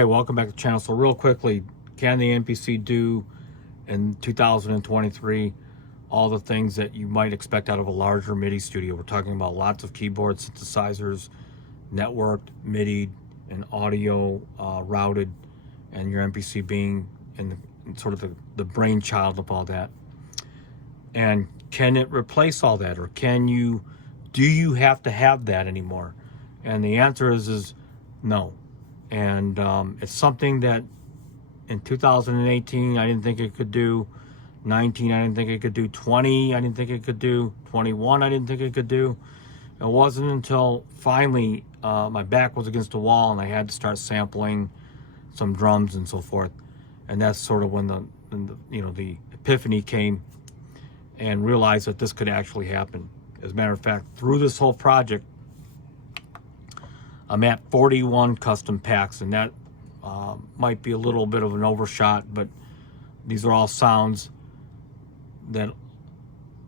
Hey, welcome back to the channel. So real quickly, can the MPC do in 2023 all the things that you might expect out of a larger MIDI studio? We're talking about lots of keyboards, synthesizers, networked, MIDI, and audio routed, and your MPC being in sort of the brainchild of all that. And can it replace all that, or do you have to have that anymore? And the answer is no. And it's something that in 2018 I didn't think it could do, 19 I didn't think it could do, 20 I didn't think it could do, 21 I didn't think it could do. It wasn't until finally my back was against the wall and I had to start sampling some drums and so forth, and that's sort of when the epiphany came and realized that this could actually happen. As a matter of fact, through this whole project, I'm at 41 custom packs, and that might be a little bit of an overshot, but these are all sounds that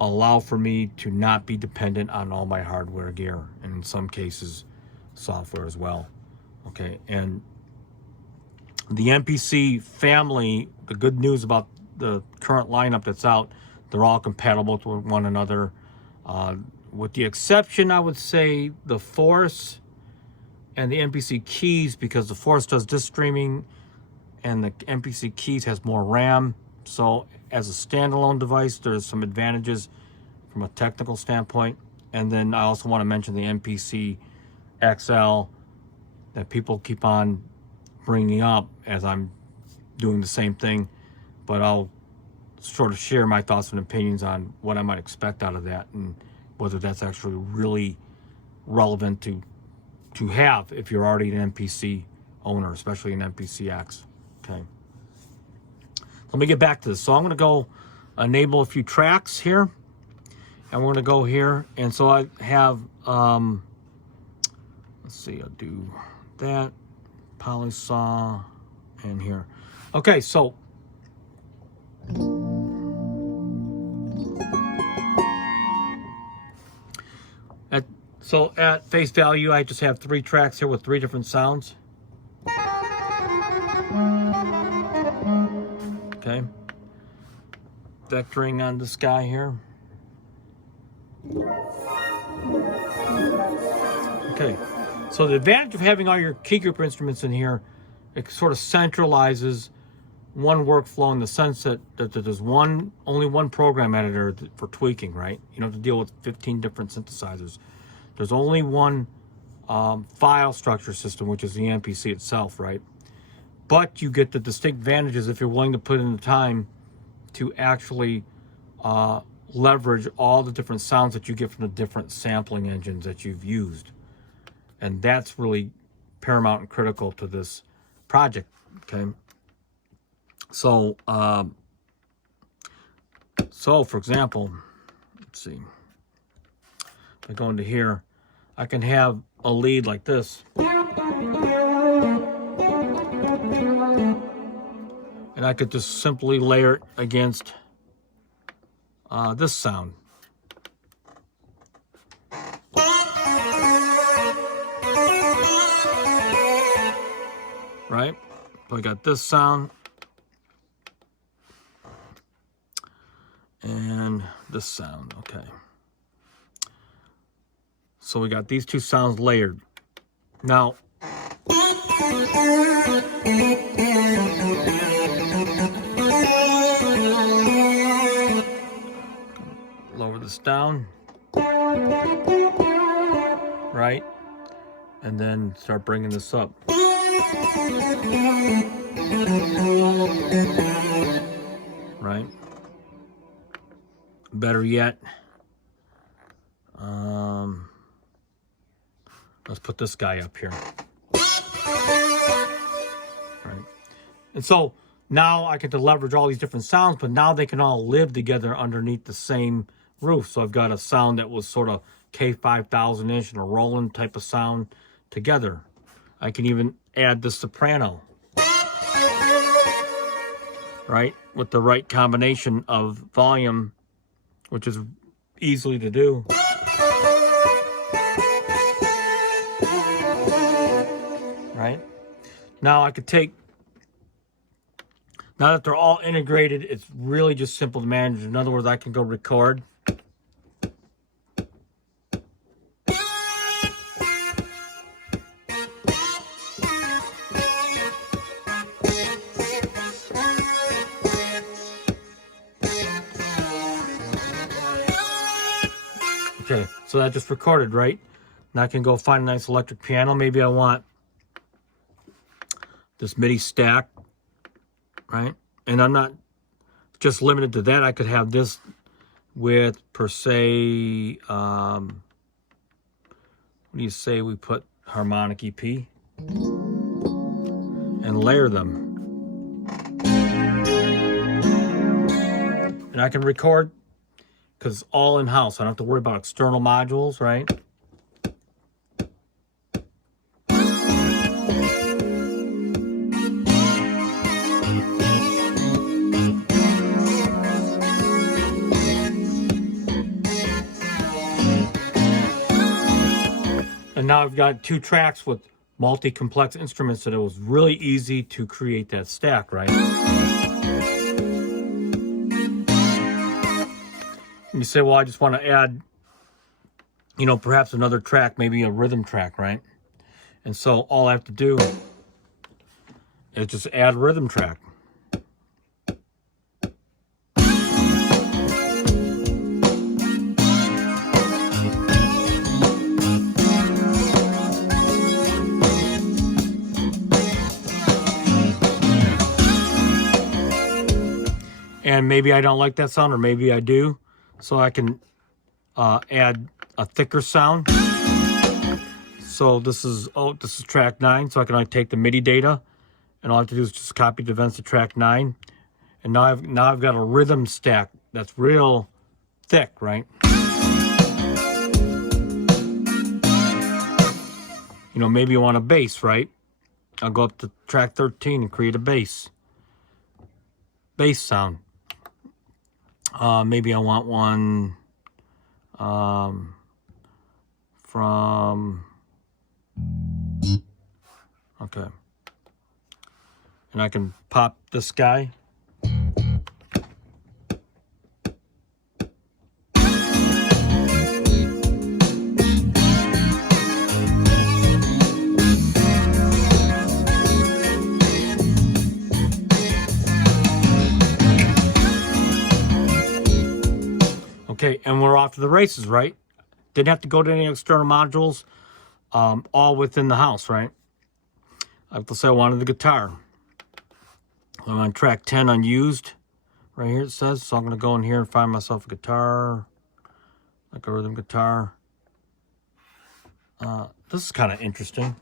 allow for me to not be dependent on all my hardware gear, and in some cases, software as well. Okay, and the MPC family, the good news about the current lineup that's out, they're all compatible with one another, with the exception, I would say, the Force and the MPC keys, because the Force does disk streaming and the MPC keys has more RAM. So as a standalone device, there's some advantages from a technical standpoint. And then I also want to mention the MPC XL that people keep on bringing up as I'm doing the same thing, but I'll sort of share my thoughts and opinions on what I might expect out of that and whether that's actually really relevant to have if you're already an MPC owner, especially an MPCX. Okay. Let me get back to this. So I'm going to go enable a few tracks here, and we're going to go here. And so I have, let's see, I'll do that, polysaw, and here. Okay, so at face value, I just have 3 tracks here with 3 different sounds. Okay. Vectoring on this guy here. Okay. So the advantage of having all your key group instruments in here, it sort of centralizes one workflow in the sense that there's only one program editor for tweaking, right? You don't have to deal with 15 different synthesizers. There's only one file structure system, which is the MPC itself, right? But you get the distinct advantages if you're willing to put in the time to actually leverage all the different sounds that you get from the different sampling engines that you've used. And that's really paramount and critical to this project, okay? So, for example, let's see. If I go into here, I can have a lead like this. And I could just simply layer it against this sound. Right? So I got this sound. And this sound, okay. So we got these 2 sounds layered. Now, lower this down, right? And then start bringing this up. Right? Better yet, let's put this guy up here. Right. And so now I get to leverage all these different sounds, but now they can all live together underneath the same roof. So I've got a sound that was sort of K5000-ish and a Roland type of sound together. I can even add the soprano, right? With the right combination of volume, which is easily to do. Right? Now I could take, now that they're all integrated, it's really just simple to manage. In other words, I can go record. Okay, so that just recorded, right? And I can go find a nice electric piano. Maybe I want this MIDI stack, right? And I'm not just limited to that. I could have this with, per se, what do you say we put harmonic EP and layer them. And I can record because it's all in-house. I don't have to worry about external modules, right? And now I've got 2 tracks with multi-complex instruments, that it was really easy to create that stack, right? You say, well, I just want to add, you know, perhaps another track, maybe a rhythm track, right? And so all I have to do is just add a rhythm track. And maybe I don't like that sound, or maybe I do. So I can add a thicker sound. So this is track 9. So I can only take the MIDI data, and all I have to do is just copy the events to track 9. And now I've got a rhythm stack that's real thick, right? You know, maybe you want a bass, right? I'll go up to track 13 and create a bass sound. Maybe I want one from, okay. And I can pop this guy. Okay, and we're off to the races, right? Didn't have to go to any external modules, all within the house, right? Let's say I wanted the guitar. I'm on track 10 unused, right here it says. So I'm going to go in here and find myself a guitar, like a rhythm guitar. This is kind of interesting.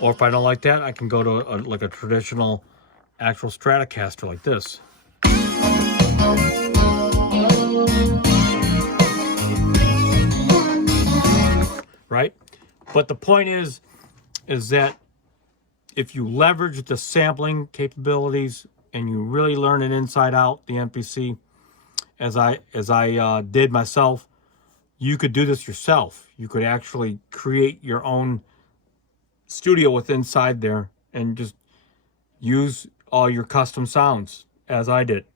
Or if I don't like that, I can go to like a traditional actual Stratocaster like this. Right? But the point is that if you leverage the sampling capabilities and you really learn it inside out, the MPC, as I did myself, you could do this yourself. You could actually create your own studio with inside there and just use all your custom sounds, as I did.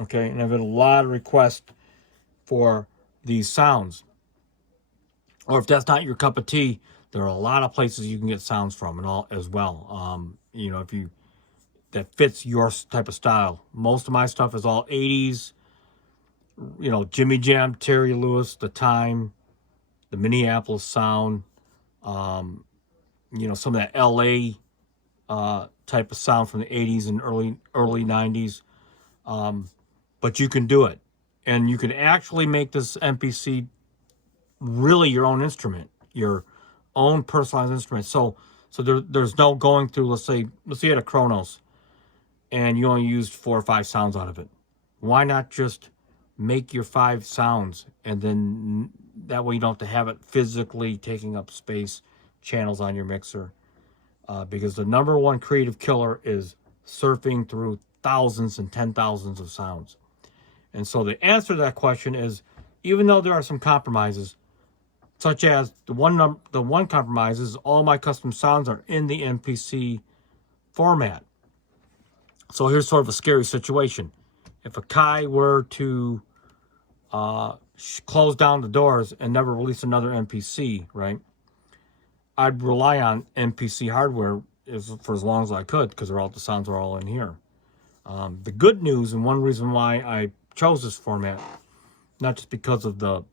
Okay, and I've had a lot of requests for these sounds. Or if that's not your cup of tea, there are a lot of places you can get sounds from and all as well. You know, that fits your type of style. Most of my stuff is all 80s, you know, Jimmy Jam, Terry Lewis, The Time, the Minneapolis sound, you know, some of that LA type of sound from the 80s and early 90s. But you can do it. And you can actually make this MPC really your own instrument, your own personalized instrument. So there's no going through, let's say you had a Kronos and you only used 4 or 5 sounds out of it. Why not just make your 5 sounds, and then that way you don't have to have it physically taking up space, channels on your mixer. Because the number one creative killer is surfing through thousands and 10,000s of sounds. And so the answer to that question is, even though there are some compromises, such as the one compromise is all my custom sounds are in the MPC format. So here's sort of a scary situation. If a Kai were to close down the doors and never release another MPC, right? I'd rely on MPC hardware for as long as I could, because the sounds are all in here. The good news, and one reason why I chose this format, not just because of the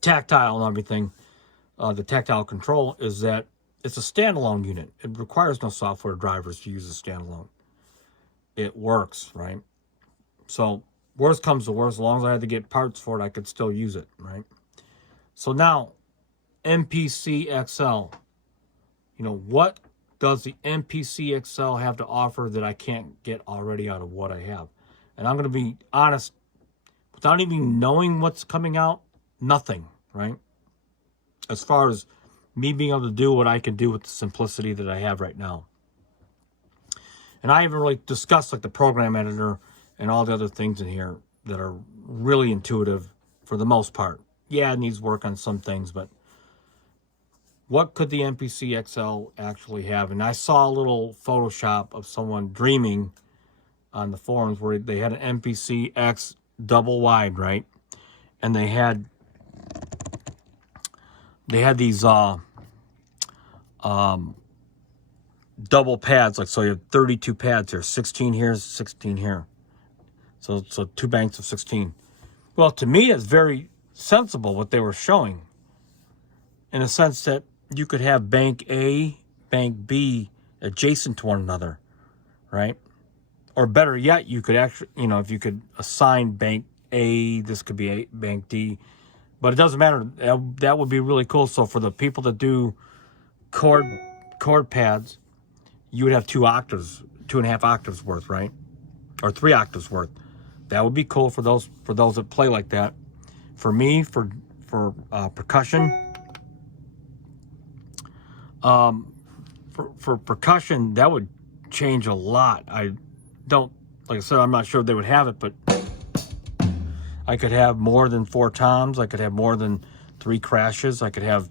tactile and everything, the tactile control, is that it's a standalone unit. It requires no software drivers to use a standalone. It works, right? So worst comes to worst, as long as I had to get parts for it, I could still use it, right? So now, MPC XL. You know, what does the MPC XL have to offer that I can't get already out of what I have? And I'm going to be honest, without even knowing what's coming out, nothing, right? As far as me being able to do what I can do with the simplicity that I have right now. And I haven't really discussed like the program editor and all the other things in here that are really intuitive for the most part. Yeah, it needs work on some things, but what could the MPC XL actually have? And I saw a little Photoshop of someone dreaming on the forums where they had an MPC X double wide, right? And they had these double pads, like, so you have 32 pads here, 16 here, 16 here. So 2 banks of 16. Well, to me, it's very sensible what they were showing, in a sense that you could have bank A, bank B adjacent to one another, right? Or better yet, you could actually, you know, if you could assign bank A, this could be bank D, but it doesn't matter. That would be really cool. So for the people that do chord pads, you would have 2 octaves, 2.5 octaves worth, right? Or 3 octaves worth. That would be cool for those that play like that. For me, for percussion, for percussion, that would change a lot. I don't, like I said, I'm not sure if they would have it, but I could have more than 4 toms. I could have more than 3 crashes. I could have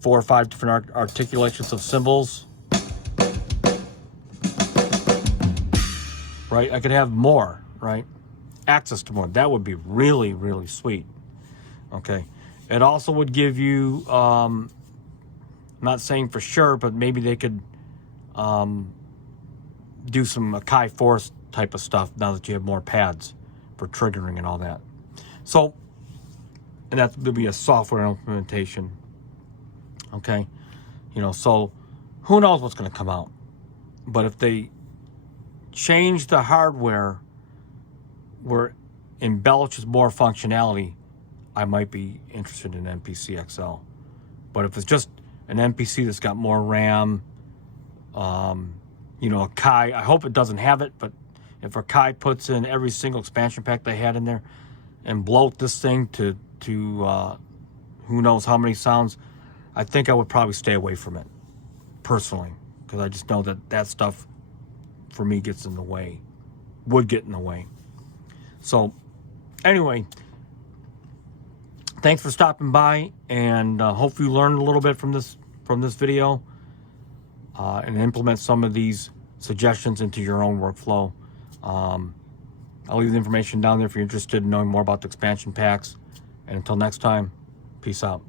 4 or 5 different articulations of cymbals. Right? I could have more, right? Access to more. That would be really, really sweet. Okay. It also would give you, I'm not saying for sure, but maybe they could do some Akai Force type of stuff now that you have more pads for triggering and all that. So, and that would be a software implementation. Okay. You know, so who knows what's going to come out. But if they change the hardware where it embellishes more functionality, I might be interested in MPC XL. But if it's just an MPC that's got more RAM, you know, a Kai, I hope it doesn't have it, but if a Kai puts in every single expansion pack they had in there and bloat this thing to who knows how many sounds, I think I would probably stay away from it, personally, because I just know that stuff, for me, gets in the way, would get in the way. So, anyway, thanks for stopping by, and hope you learned a little bit from this video, and implement some of these suggestions into your own workflow. I'll leave the information down there if you're interested in knowing more about the expansion packs. And until next time, peace out.